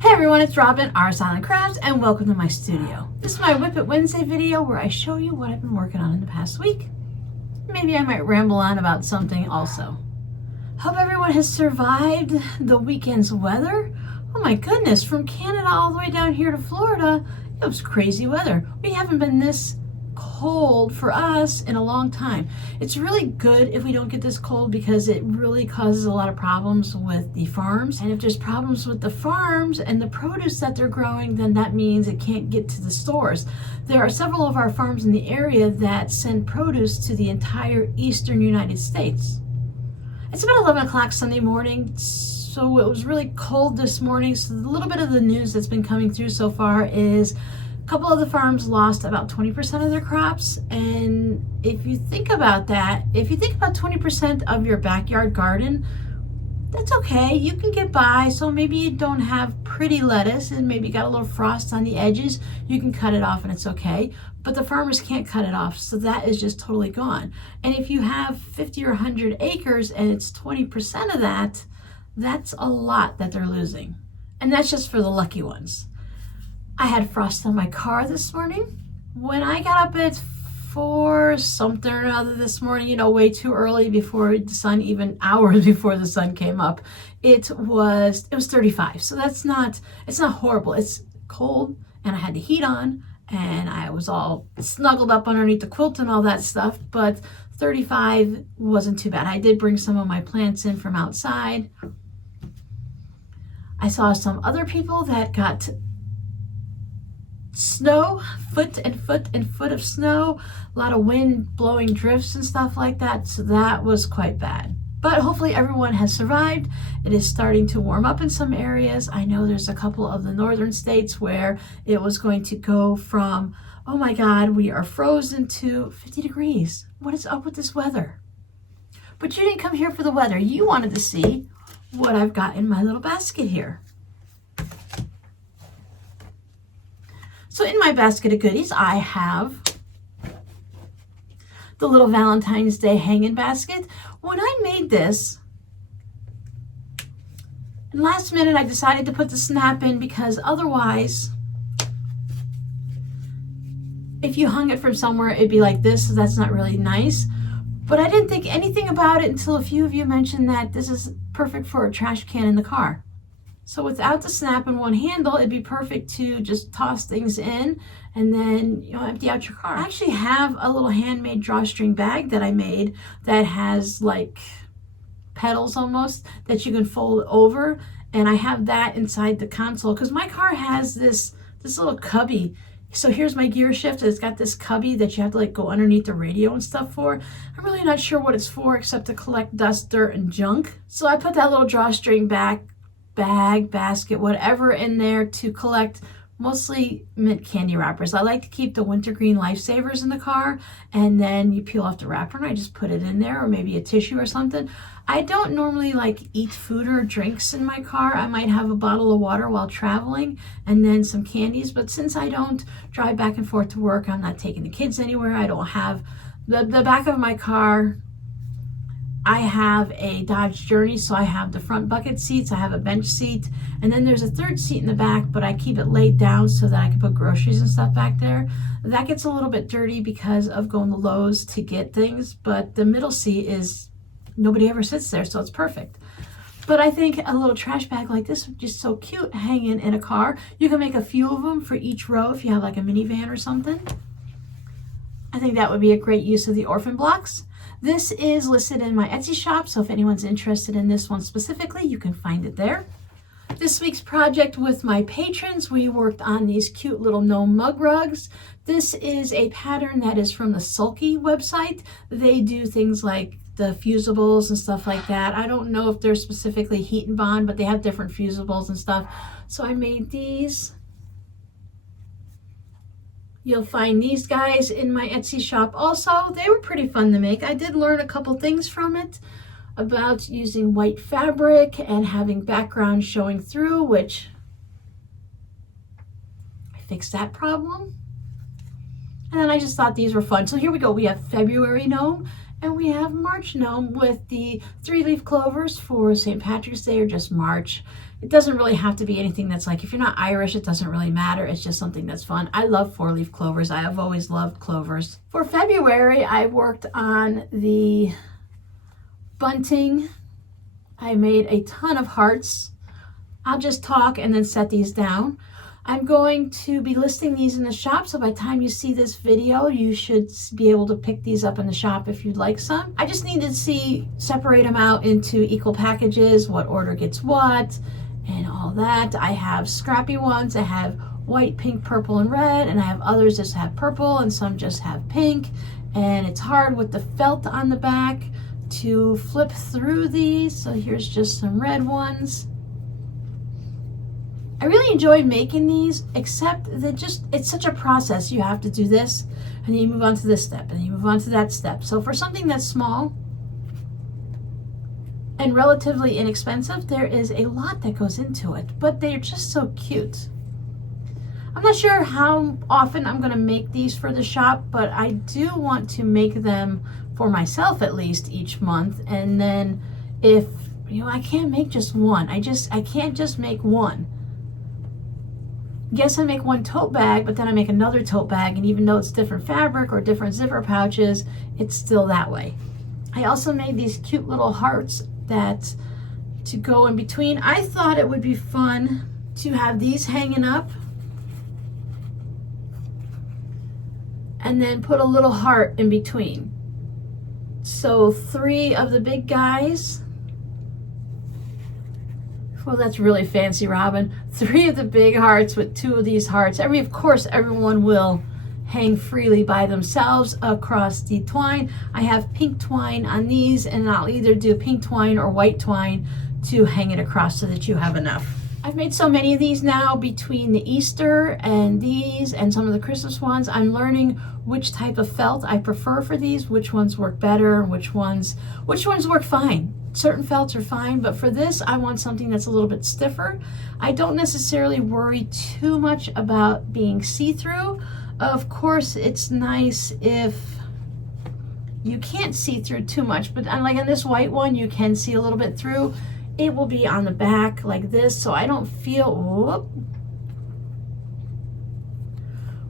Hey everyone, it's Robin, our Silent Crafts, and welcome to my studio. This is my WiP It Wednesday video where I show you what I've been working on in the past week. Maybe I might ramble on about something also. Hope everyone has survived the weekend's weather. Oh my goodness, from Canada all the way down here to Florida, it was crazy weather. We haven't been this cold for us in a long time. It's really good if we don't get this cold because it really causes a lot of problems with the farms. And if there's problems with the farms and the produce that they're growing, then that means it can't get to the stores. There are several of our farms in the area that send produce to the entire eastern United States. It's about 11 o'clock Sunday morning, so it was really cold this morning. So a little bit of the news that's been coming through so far is a couple of the farms lost about 20% of their crops. And if you think about that, if you think about 20% of your backyard garden, that's okay. You can get by. So maybe you don't have pretty lettuce and maybe got a little frost on the edges. You can cut it off and it's okay. But the farmers can't cut it off. So that is just totally gone. And if you have 50 or 100 acres and it's 20% of that, that's a lot that they're losing. And that's just for the lucky ones. I had frost on my car this morning. When I got up at 4 something or other this morning, you know, way too early before the sun, even hours before the sun came up, it was 35. So it's not horrible. It's cold and I had the heat on and I was all snuggled up underneath the quilt and all that stuff, but 35 wasn't too bad. I did bring some of my plants in from outside. I saw some other people that got snow, foot and foot and foot of snow, a lot of wind blowing drifts and stuff like that, so that was quite bad. But hopefully everyone has survived. It is starting to warm up in some areas. I know there's a couple of the northern states where it was going to go from, oh my God, we are frozen, to 50 degrees. What is up with this weather? But you didn't come here for the weather. You wanted to see what I've got in my little basket here. So in my basket of goodies, I have the little Valentine's Day hanging basket. When I made this, last minute I decided to put the snap in because otherwise, if you hung it from somewhere, it'd be like this, so that's not really nice. But I didn't think anything about it until a few of you mentioned that this is perfect for a trash can in the car. So without the snap and one handle, it'd be perfect to just toss things in and then, you know, empty out your car. I actually have a little handmade drawstring bag that I made that has like pedals almost that you can fold over. And I have that inside the console because my car has this little cubby. So here's my gear shift. It's got this cubby that you have to like go underneath the radio and stuff for. I'm really not sure what it's for except to collect dust, dirt, and junk. So I put that little drawstring bag, basket, whatever in there to collect mostly mint candy wrappers. I like to keep the wintergreen lifesavers in the car, and then you peel off the wrapper and I just put it in there, or maybe a tissue or something. I don't normally like eat food or drinks in my car. I might have a bottle of water while traveling and then some candies, but since I don't drive back and forth to work, I'm not taking the kids anywhere. I don't have the back of my car. I have a Dodge Journey, so I have the front bucket seats, I have a bench seat, and then there's a third seat in the back, but I keep it laid down so that I can put groceries and stuff back there. That gets a little bit dirty because of going to Lowe's to get things, but the middle seat is, nobody ever sits there, so it's perfect. But I think a little trash bag like this would be just so cute hanging in a car. You can make a few of them for each row if you have like a minivan or something. I think that would be a great use of the orphan blocks. This is listed in my Etsy shop, so if anyone's interested in this one specifically, you can find it there. This week's project with my patrons, we worked on these cute little gnome mug rugs. This is a pattern that is from the Sulky website. They do things like the fusibles and stuff like that. I don't know if they're specifically heat and bond, but they have different fusibles and stuff. So I made these. You'll find these guys in my Etsy shop also. They were pretty fun to make. I did learn a couple things from it about using white fabric and having background showing through, which I fixed that problem. And then I just thought these were fun. So here we go. We have February gnome And we have March Gnome with the 3-leaf clovers for St. Patrick's Day or just March. It doesn't really have to be anything that's like, if you're not Irish, it doesn't really matter. It's just something that's fun. I love 4-leaf clovers. I have always loved clovers. For February, I worked on the bunting. I made a ton of hearts. I'll just talk and then set these down. I'm going to be listing these in the shop, so by the time you see this video, you should be able to pick these up in the shop if you'd like some. I just need to separate them out into equal packages, what order gets what, and all that. I have scrappy ones. I have white, pink, purple, and red, and I have others that just have purple, and some just have pink. And it's hard with the felt on the back to flip through these, so here's just some red ones. I really enjoy making these, except that it's such a process. You have to do this, and then you move on to this step, and then you move on to that step. So for something that's small and relatively inexpensive, there is a lot that goes into it, but they're just so cute. I'm not sure how often I'm going to make these for the shop, but I do want to make them for myself at least each month. And then if, I can't make just one. I can't just make one. Yes, I make one tote bag, but then I make another tote bag, and even though it's different fabric or different zipper pouches, it's still that way. I also made these cute little hearts that to go in between. I thought it would be fun to have these hanging up and then put a little heart in between. So 3 of the big guys. Well, that's really fancy, Robin. 3 of the big hearts with 2 of these hearts. Of course, everyone will hang freely by themselves across the twine. I have pink twine on these, and I'll either do pink twine or white twine to hang it across so that you have enough. I've made so many of these now between the Easter and these and some of the Christmas ones. I'm learning which type of felt I prefer for these, which ones work better, and which ones work fine. Certain felts are fine, but for this, I want something that's a little bit stiffer. I don't necessarily worry too much about being see-through. Of course, it's nice if you can't see through too much, but like on this white one, you can see a little bit through. It will be on the back like this, so I don't feel, whoop.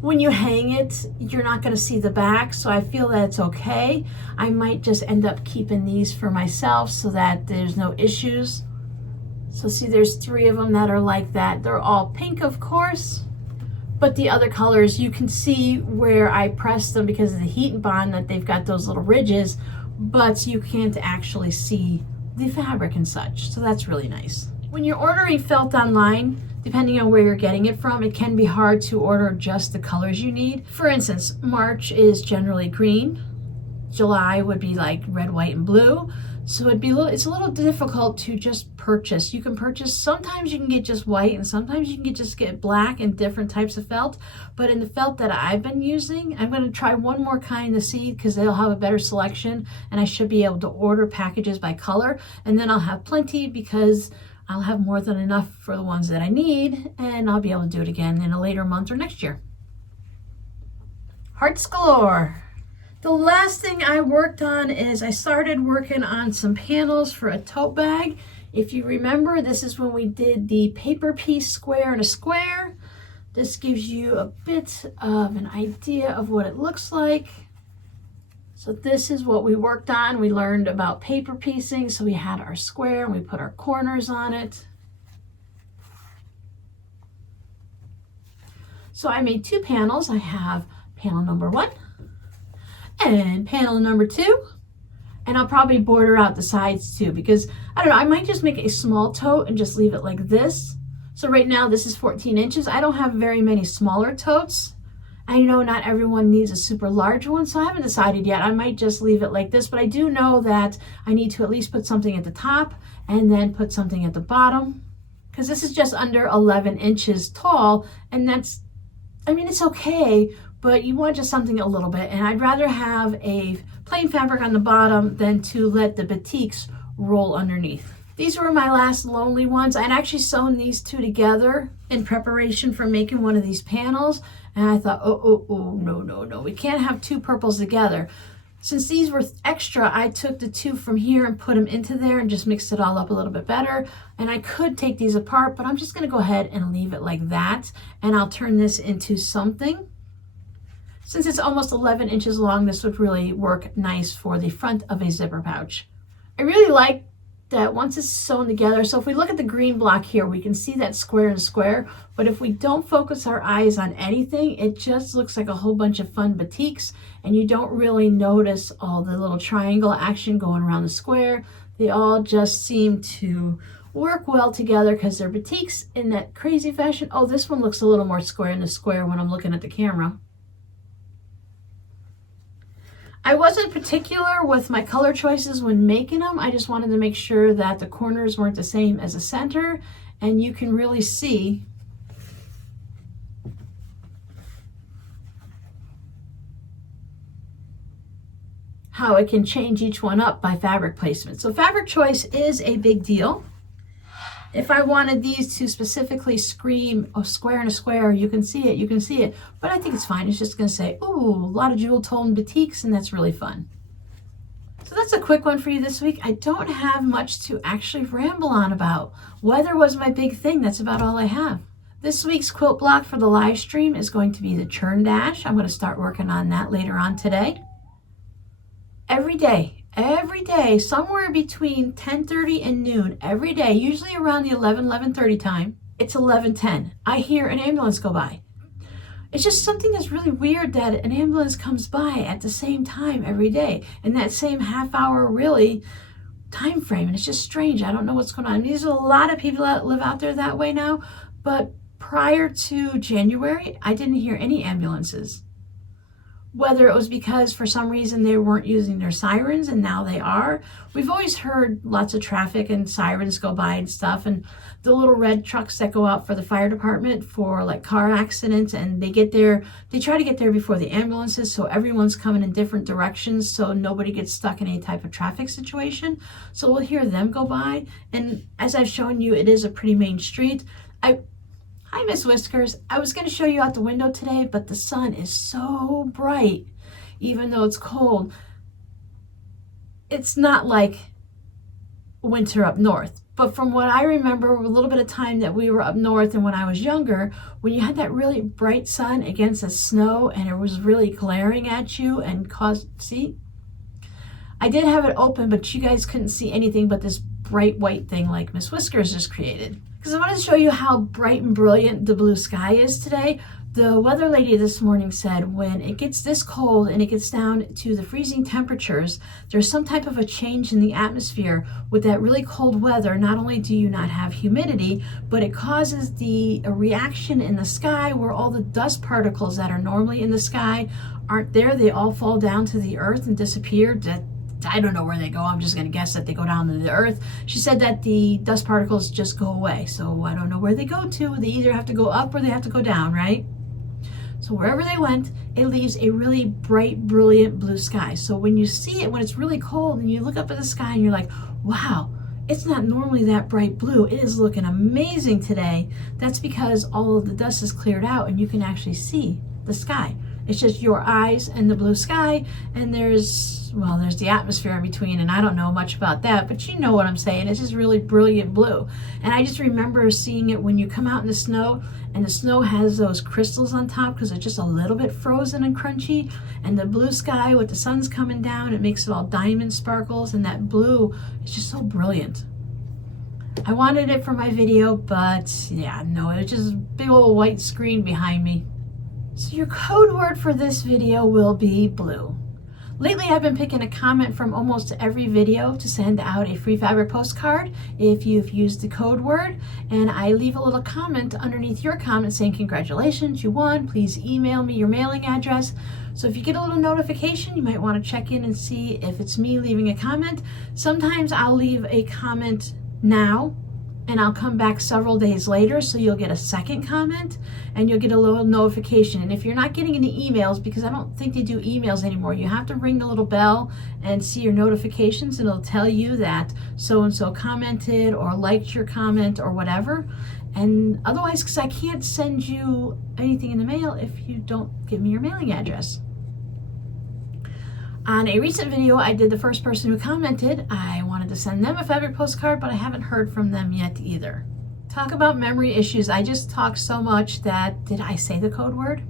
When you hang it, you're not going to see the back, so I feel that it's okay. I might just end up keeping these for myself so that there's no issues. So see, there's 3 of them that are like that. They're all pink, of course, but the other colors, you can see where I pressed them because of the heat and bond that they've got those little ridges, but you can't actually see the fabric and such, so that's really nice. When you're ordering felt online, depending on where you're getting it from, it can be hard to order just the colors you need. For instance, March is generally green. July would be like red, white, and blue. So it's a little difficult to just purchase. You can purchase, sometimes you can get just white, and sometimes you can just get black and different types of felt. But in the felt that I've been using, I'm going to try one more kind to see, because they'll have a better selection, and I should be able to order packages by color. And then I'll have plenty, because I'll have more than enough for the ones that I need, and I'll be able to do it again in a later month or next year. Hearts galore. The last thing I worked on is I started working on some panels for a tote bag. If you remember, this is when we did the paper piece square and a square. This gives you a bit of an idea of what it looks like. So this is what we worked on. We learned about paper piecing. So we had our square and we put our corners on it. So I made 2 panels. I have panel number 1 and panel number 2. And I'll probably border out the sides too, because I don't know, I might just make a small tote and just leave it like this. So right now this is 14 inches. I don't have very many smaller totes. I know not everyone needs a super large one, so I haven't decided yet. I might just leave it like this, but I do know that I need to at least put something at the top and then put something at the bottom, because this is just under 11 inches tall, and that's, I mean, it's okay, but you want just something a little bit, and I'd rather have a plain fabric on the bottom than to let the batiks roll underneath. These were my last lonely ones. I'd actually sewn these 2 together in preparation for making one of these panels. And I thought, oh, no, we can't have 2 purples together. Since these were extra, I took the two from here and put them into there and just mixed it all up a little bit better. And I could take these apart, but I'm just gonna go ahead and leave it like that. And I'll turn this into something. Since it's almost 11 inches long, this would really work nice for the front of a zipper pouch. I really like that once it's sewn together. So if we look at the green block here, we can see that square and square, but if we don't focus our eyes on anything, it just looks like a whole bunch of fun batiks, and you don't really notice all the little triangle action going around the square. They all just seem to work well together because they're batiks in that crazy fashion. Oh, this one looks a little more square in the square when I'm looking at the camera. I wasn't particular with my color choices when making them. I just wanted to make sure that the corners weren't the same as the center, and you can really see how it can change each one up by fabric placement. So fabric choice is a big deal. If I wanted these to specifically scream a square and a square, you can see it, but I think it's fine. It's just gonna say, ooh, a lot of jewel tone batiks, and that's really fun. So that's a quick one for you this week. I don't have much to actually ramble on about. Weather was my big thing. That's about all I have. This week's quilt block for the live stream is going to be the churn dash. I'm gonna start working on that later on today. Every day, somewhere between 10:30 and noon, every day, usually around the 11:30 time, it's 11:10. I hear an ambulance go by. It's just something that's really weird that an ambulance comes by at the same time every day, in that same half hour really time frame, and it's just strange. I don't know what's going on. There's a lot of people that live out there that way now, but prior to January, I didn't hear any ambulances. Whether it was because for some reason they weren't using their sirens and now they are. We've always heard lots of traffic and sirens go by and stuff, and the little red trucks that go out for the fire department for like car accidents, and they try to get there before the ambulances, so everyone's coming in different directions so nobody gets stuck in any type of traffic situation. So we'll hear them go by, and as I've shown you, it is a pretty main street. Hi, Miss Whiskers. I was going to show you out the window today, but the sun is so bright, even though it's cold. It's not like winter up north, but from what I remember, a little bit of time that we were up north and when I was younger, when you had that really bright sun against the snow and it was really glaring at you and see? I did have it open, but you guys couldn't see anything but this bright white thing like Miss Whiskers just created. Because I wanted to show you how bright and brilliant the blue sky is today. The weather lady this morning said when it gets this cold and it gets down to the freezing temperatures, there's some type of a change in the atmosphere. With that really cold weather, not only do you not have humidity, but it causes a reaction in the sky where all the dust particles that are normally in the sky aren't there. They all fall down to the earth and disappear. I don't know where they go. I'm just going to guess that they go down to the earth. She said that the dust particles just go away. So I don't know where they go to. They either have to go up or they have to go down, right? So wherever they went, it leaves a really bright, brilliant blue sky. So when you see it, when it's really cold and you look up at the sky and you're like, wow, it's not normally that bright blue. It is looking amazing today. That's because all of the dust is cleared out and you can actually see the sky. It's just your eyes and the blue sky, and there's the atmosphere in between, and I don't know much about that, but you know what I'm saying. It's just really brilliant blue. And I just remember seeing it when you come out in the snow, and the snow has those crystals on top because it's just a little bit frozen and crunchy, and the blue sky with the sun's coming down, it makes it all diamond sparkles, and that blue is just so brilliant. I wanted it for my video, but yeah, no, it's just a big old white screen behind me. So your code word for this video will be blue. Lately, I've been picking a comment from almost every video to send out a free fabric postcard if you've used the code word, and I leave a little comment underneath your comment saying, congratulations, you won. Please email me your mailing address. So if you get a little notification, you might want to check in and see if it's me leaving a comment. Sometimes I'll leave a comment now, and I'll come back several days later, so you'll get a second comment and you'll get a little notification. And if you're not getting any emails, because I don't think they do emails anymore, you have to ring the little bell and see your notifications, and it'll tell you that so-and-so commented or liked your comment or whatever. And otherwise, because I can't send you anything in the mail if you don't give me your mailing address. On a recent video, I did the first person who commented. I wanted to send them a fabric postcard, but I haven't heard from them yet either. Talk about memory issues. I just talked so much that, did I say the code word?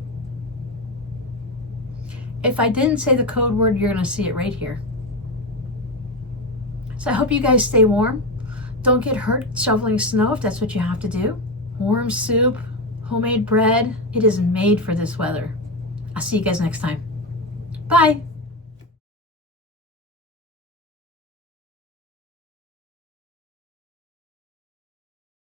If I didn't say the code word, you're gonna see it right here. So I hope you guys stay warm. Don't get hurt shoveling snow if that's what you have to do. Warm soup, homemade bread. It is made for this weather. I'll see you guys next time. Bye.